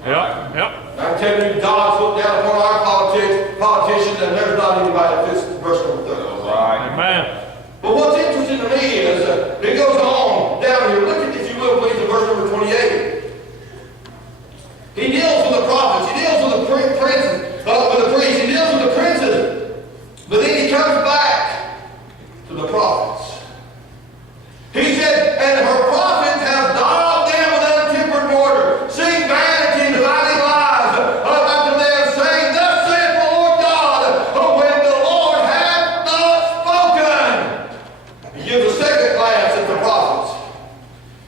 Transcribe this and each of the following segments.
Yep, yep. I'm telling you, God's looked down upon our politicians, and there's not anybody that fits verse number 30. Right. Amen. But what's interesting to me is it goes on down here. Look at, if you will, please, in verse number 28. He deals with the prophets. He deals with the princes, with the priests. He deals with the princes. But then he comes back to the prophets. He said, and her prophets have daubed them with untempered mortar, sing vanity and dividing lies unto them, saying, thus saith the Lord God, when the Lord hath not spoken. He gives a second glance at the prophets.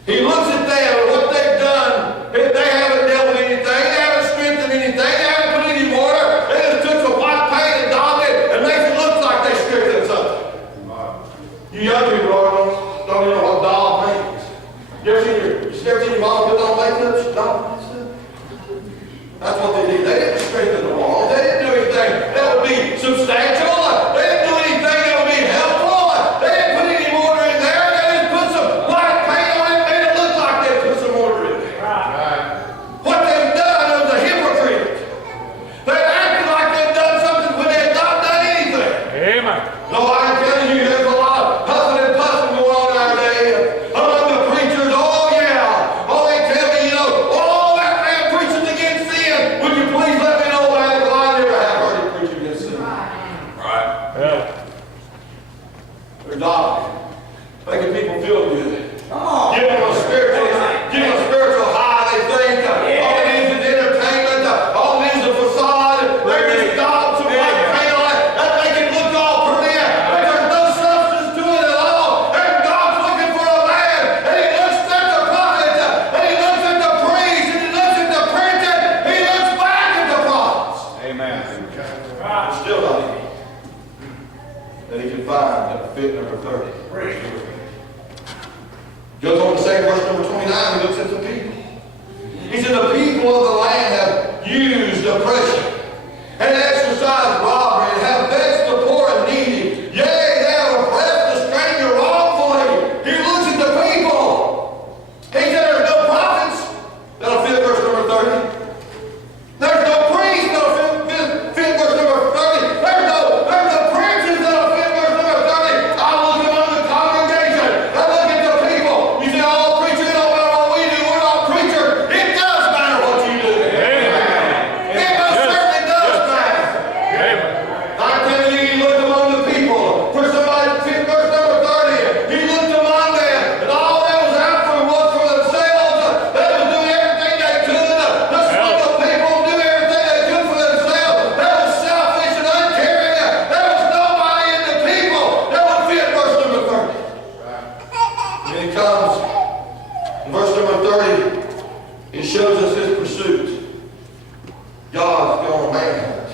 He looks at them and what they've done. They haven't dealt with anything. They haven't strengthened anything. They haven't put any mortar. They just took some white paint and daubed it and makes it look like they strengthened something. You young people don't even know what daub means. You ever seen your mom put on makeup? Daub. That's what they did. They didn't strengthen the wall. They didn't do anything that would be substantial. They didn't do anything that would be helpful. They didn't put any mortar in there. They just put some white paint on it and made it look like they put some mortar in there. Right. What they've done is a hypocrite. They've acted like they've done something when they've not done anything. Amen. No, I'm telling you, there's a lot of huffing and puffing going on nowadays among the preachers. Oh, yeah. Oh, they tell me, oh, that man preaches against sin. Would you please let me know that? Because I never have heard him preach against sin. Right. Yeah. They're doctrine. Making people feel good. Give them a spiritual high. They think all it is entertainment. All it is a facade. They're just daubed some white paint on it. That make it look all pretty. But there's no substance to it at all. And God's looking for a man. And he looks at the prophet. And he looks at the priest. And he looks at the printer. He looks back at the prophets. Amen. There's still not any that he can find that fit number 30. Goes on to say, verse number 29, he looks at the people. He said, the people of the land have used oppression and exercised robbery and have vexed the poor and needy. Yea, they have oppressed the stranger wrongfully. He looks at the people. He said, there's no prophets that'll fit verse number 30. There's no priest that'll fit verse number 30. There's no princes that'll fit verse number 30. I look among the congregation. I look at the people. You say, oh, preacher, it don't matter what we do. We're not preachers. It does matter what you do. Amen. It most certainly does matter. Amen. I'm telling you, he looked among the people. For somebody to fit verse number 30, he looked among them, and all that was out for was for themselves. They was doing everything they could to swindle people, do everything they could for themselves. That was selfish and uncaring. There was nobody in the people that would fit verse number 30. When he comes in verse number 30, he shows us his pursuit. God's going to manhunt.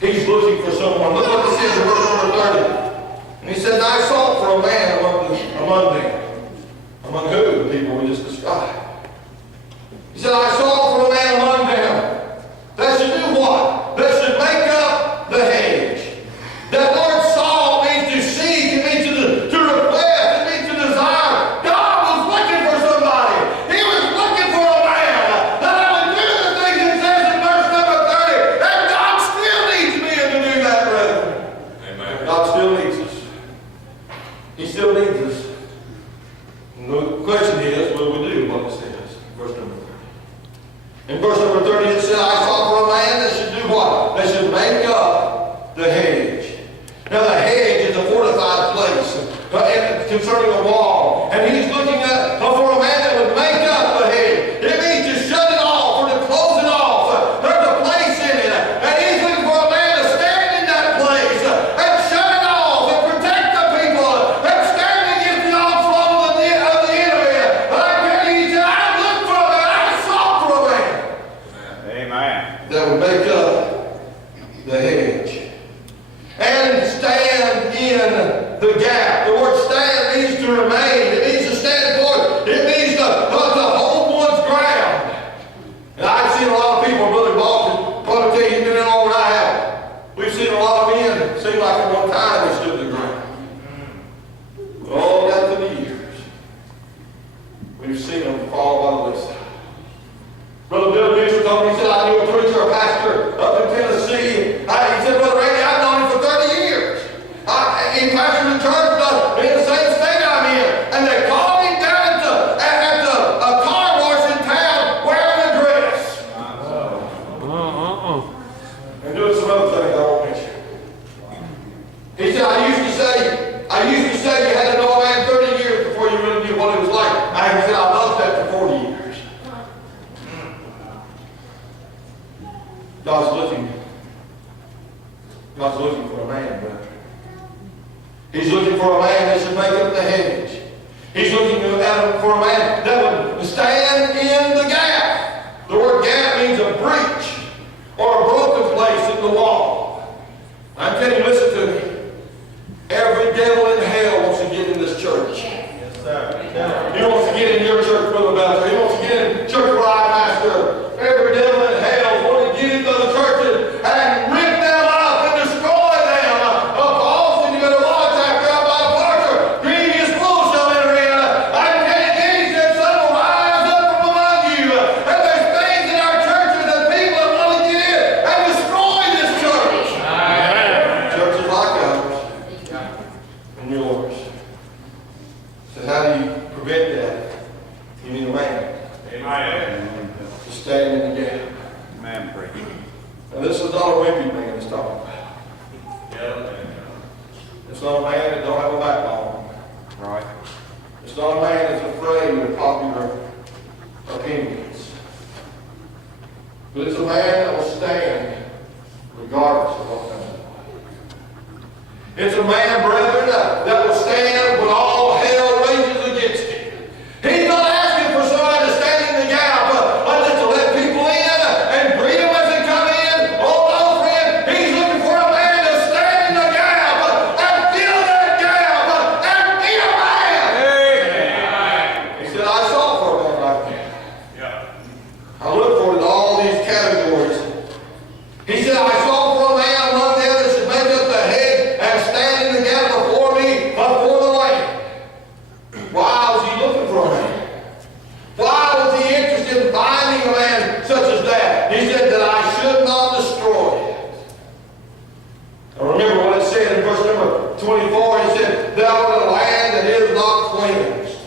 He's looking for someone. Look what it says in verse number 30. And he said, I sought for a man among them. Among who? The people we just described. He said, I sought for a man among them that should do what? That should make up the hedge. That Lord Saul needs to seek, it needs to request, it needs to desire. God was looking for somebody. He was looking for a man that would do the things it says in verse number 30. And God still needs men to do that, brethren. Amen. God still needs us. He still needs us. And the question is, what do we do? What it says, verse number 30. In verse number 30 it said, I sought for a man that should do what? That should make up the hedge. Now the hedge is a fortified place concerning a wall. And he's looking for a man that would make up the hedge. It means to shut it off or to close it off. There's a place in it. And he's looking for a man to stand in that place and shut it off and protect the people and stand against the onslaught of the enemy. And I tell you, he said, I looked for a man, I sought for a man Amen. that would make up the hedge and stand in the gap. The word stand means to remain. It means to stand for it. It means to hold one's ground. And I've seen a lot of people, Brother Balkan, probably tell you, you've been in all that I have. We've seen a lot of men, it seemed like at one time they stood the ground. All down through the years, we've seen them fall by the wayside. Brother Bill preacher, a pastor up in Tennessee. He said, Brother Randy, I've known him for 30 years. He pastored a church in the same state I'm in. And they called him down at the car wash in town wearing a dress. And doing some other things I won't mention. He said, I used to say you had to know a man 30 years before you really knew what it was like. I said, I loved that for 40 years. God's looking for a man, brother. He's looking for a man that should make up the hedge. He's looking for a man that would stand in the gap. The word gap means a breach or a broken place in the wall. I'm telling you, listen to me. Every devil in hell wants to get in this church. Yes, sir. He wants to get in your church, Brother Belcher. He wants to get in church where I pastor. Every devil in hell wants to get into the churches and rip them up and destroy them. Paul said, you better watch after I by Parker. Grievous fools shall enter in. I'm telling you, he said, some will rise up from among you. And there's things in our churches that people that want to get in and destroy this church. Churches like ours and yours. So how do you prevent that? You need a man. Amen. To stand in the gap. Amen, preacher. Now this is not a wimpy man that's talking about. It's not a man that don't have a backbone. Right. It's not a man that's afraid of popular opinions. But it's a man that will stand regardless of what comes. It's a man, brethren, that will stand when all hell rages against him. He's not asking for somebody to stand in the gap, just to let people in and greet them as they come in. Oh, no, friend. He's looking for a man to stand in the gap and fill that gap and be a man. Amen. He said, I saw for a man like that. Yeah. I look for it in all these categories. He said, I saw for a man among them that should make up the head and stand in the gap before me, before the land. Why was he looking for a man? Why was he interested in finding a man such as that? He said that I should not destroy it. Now remember what it said in verse number 24. He said, thou art a land that is not cleansed.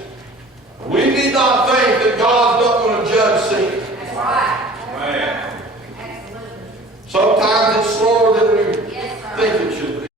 We need not think that God's not going to judge sin. That's right. Amen. Absolutely. Sometimes it's